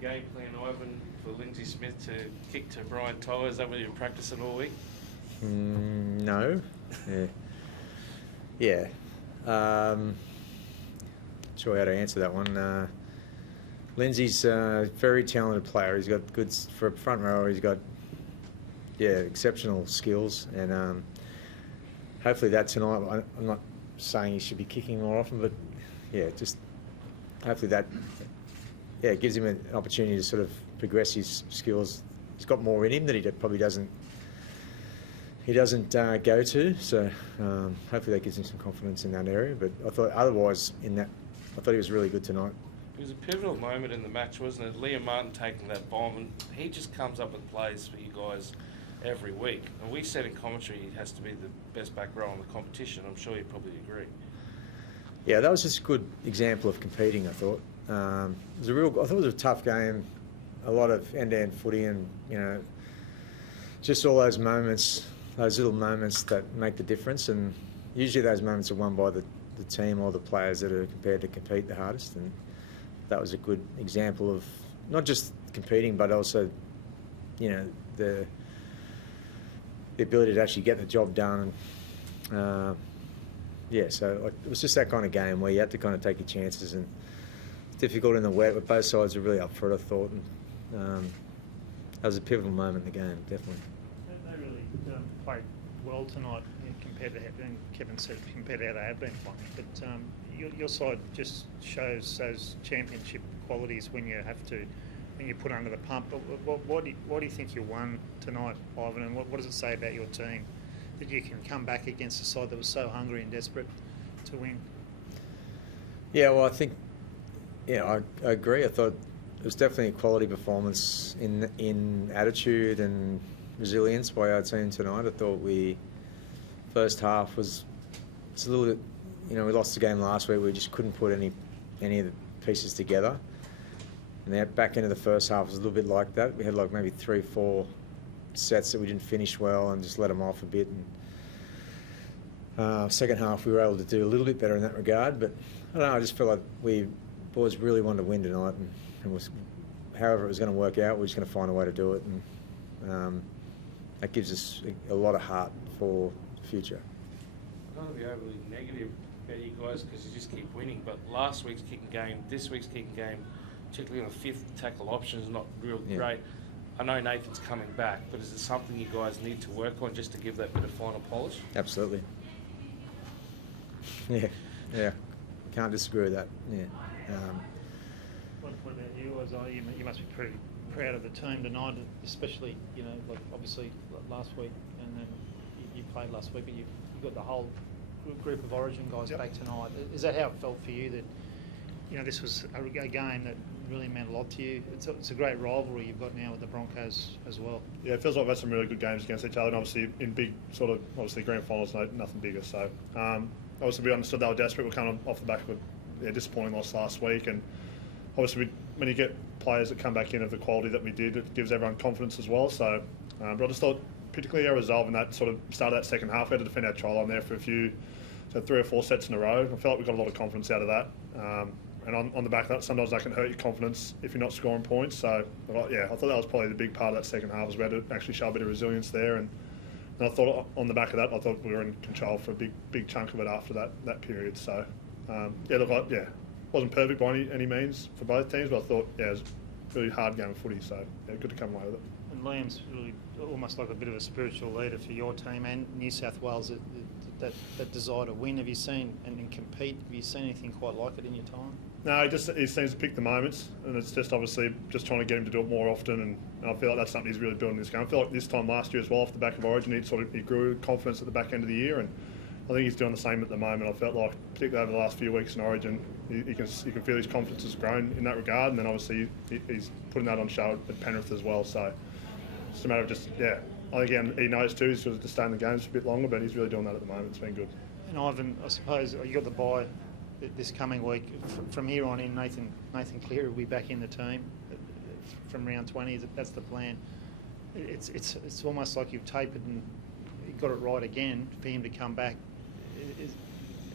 the game plan, Ivan, for Lindsay Smith to kick to Brian Tyler? Is that what you're practicing all week? No. Yeah. Sure how to answer that one. Lindsay's a very talented player. He's got good for a front rower. He's got exceptional skills, and hopefully that tonight. I'm not saying he should be kicking more often, but just hopefully that gives him an opportunity to sort of progress his skills. He's got more in him that he probably doesn't. He doesn't go to, so hopefully that gives him some confidence in that area. But I thought otherwise I thought he was really good tonight. It was a pivotal moment in the match, wasn't it? Liam Martin taking that bomb, and he just comes up with plays for you guys every week. And we said in commentary he has to be the best back row in the competition. I'm sure you probably agree. Yeah, that was just a good example of competing, I thought. I thought it was a tough game, a lot of end-to-end footy, and just all those moments, those little moments that make the difference. And usually those moments are won by the team or the players that are prepared to compete the hardest. And that was a good example of not just competing, but also, the ability to actually get the job done. So it was just that kind of game where you had to kind of take your chances, and it's difficult in the wet, but both sides were really up for it, I thought. And that was a pivotal moment in the game, definitely. They really played well tonight compared to, and Kevin said, compared to how they have been playing. But your side just shows those championship qualities when you put under the pump. But what do you think you won tonight, Ivan? And what does it say about your team that you can come back against a side that was so hungry and desperate to win? Yeah, well, I think, I agree. I thought it was definitely a quality performance in attitude and resilience by our team tonight. I thought first half was a little bit, we lost the game last week. We just couldn't put any of the pieces together. And the back end of the first half was a little bit like that. We had like maybe 3-4 sets that we didn't finish well and just let them off a bit. And second half we were able to do a little bit better in that regard. But I don't know, I just felt like we boys really wanted to win tonight, and however it was going to work out, we were just going to find a way to do it. And that gives us a lot of heart for the future. I don't want to be overly negative about you guys because you just keep winning, but last week's kicking game, this week's kicking game, particularly on the fifth tackle option, is not real great. I know Nathan's coming back, but is it something you guys need to work on just to give that bit of final polish? Absolutely. Yeah. Can't disagree with that. Yeah. What about you, Isaiah? You must be pretty proud of the team tonight, especially, like obviously last week, and then you played last week, but you got the whole group of Origin guys back tonight. Is that how it felt for you, that this was a game that really meant a lot to you? It's a great rivalry you've got now with the Broncos as well. Yeah, it feels like we've had some really good games against each other, and obviously in big grand finals, nothing bigger. So obviously we understood they were desperate. We're coming off the back of a disappointing loss last week, and obviously when you get players that come back in of the quality that we did, it gives everyone confidence as well. So, but I just thought, particularly our resolve in that sort of start of that second half, we had to defend our try line there for 3 or 4 sets in a row. I felt like we got a lot of confidence out of that. And on the back of that, sometimes that can hurt your confidence if you're not scoring points. So, I thought that was probably the big part of that second half, was we had to actually show a bit of resilience there. And I thought on the back of that, I thought we were in control for a big chunk of it after that period. So, wasn't perfect by any means for both teams, but I thought, it was a really hard game of footy. So, good to come away with it. And Liam's really almost like a bit of a spiritual leader for your team and New South Wales, that desire to win. Have you seen and compete? Have you seen anything quite like it in your time? No, he seems to pick the moments, and it's just obviously just trying to get him to do it more often, and I feel like that's something he's really building this game. I feel like this time last year as well, off the back of Origin, he grew confidence at the back end of the year, and I think he's doing the same at the moment. I felt like, particularly over the last few weeks in Origin, you can feel his confidence has grown in that regard, and then obviously he's putting that on show at Penrith as well. So it's a matter of I think he knows too. He's sort of to stay in the games for a bit longer, but he's really doing that at the moment. It's been good. And Ivan, I suppose you got the bye this coming week. From here on in, Nathan Cleary will be back in the team from round 20. That's the plan. It's almost like you've tapered and got it right again for him to come back.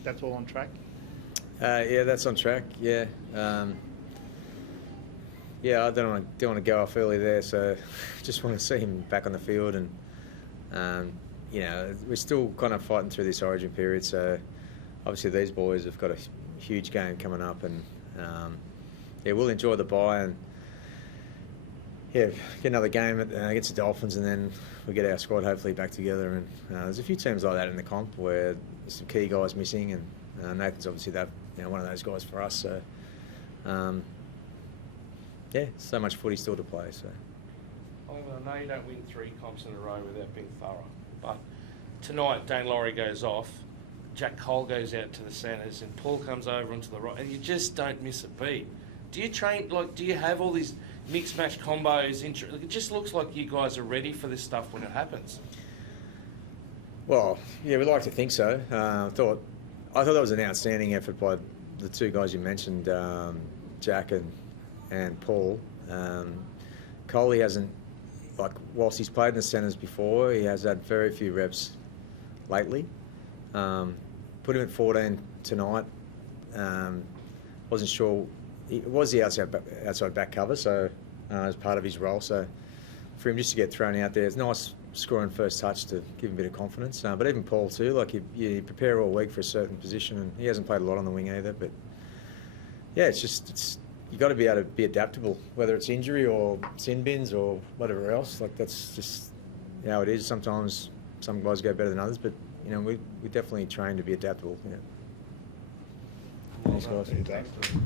That's all on track? Yeah, that's on track. Yeah. yeah, I don't want to go off early there, so just want to see him back on the field, and we're still kind of fighting through this Origin period. So obviously these boys have got a huge game coming up, and we'll enjoy the bye and get another game against the Dolphins, and then we get our squad hopefully back together. And there's a few teams like that in the comp where there's some key guys missing, and Nathan's obviously one of those guys for us. So. So much footy still to play. So, I know you don't win 3 comps in a row without being thorough, but tonight Dane Laurie goes off, Jack Cole goes out to the centres, and Paul comes over onto the right, and you just don't miss a beat. Do you train do you have all these mix match combos? It just looks like you guys are ready for this stuff when it happens. well, yeah, we'd like to think so. I thought that was an outstanding effort by the 2 guys you mentioned, Jack and Paul. Coley hasn't, whilst he's played in the centres before, he has had very few reps lately. Put him at 14 tonight. Wasn't sure. It was the outside back cover, so as part of his role. So for him just to get thrown out there, it's nice scoring first touch to give him a bit of confidence. But even Paul too, you prepare all week for a certain position, and he hasn't played a lot on the wing either. But yeah, it's you got to be able to be adaptable, whether it's injury or sin bins or whatever else. That's just how it is. Sometimes some guys go better than others, but we definitely train to be adaptable. Well Thanks, guys. Exactly.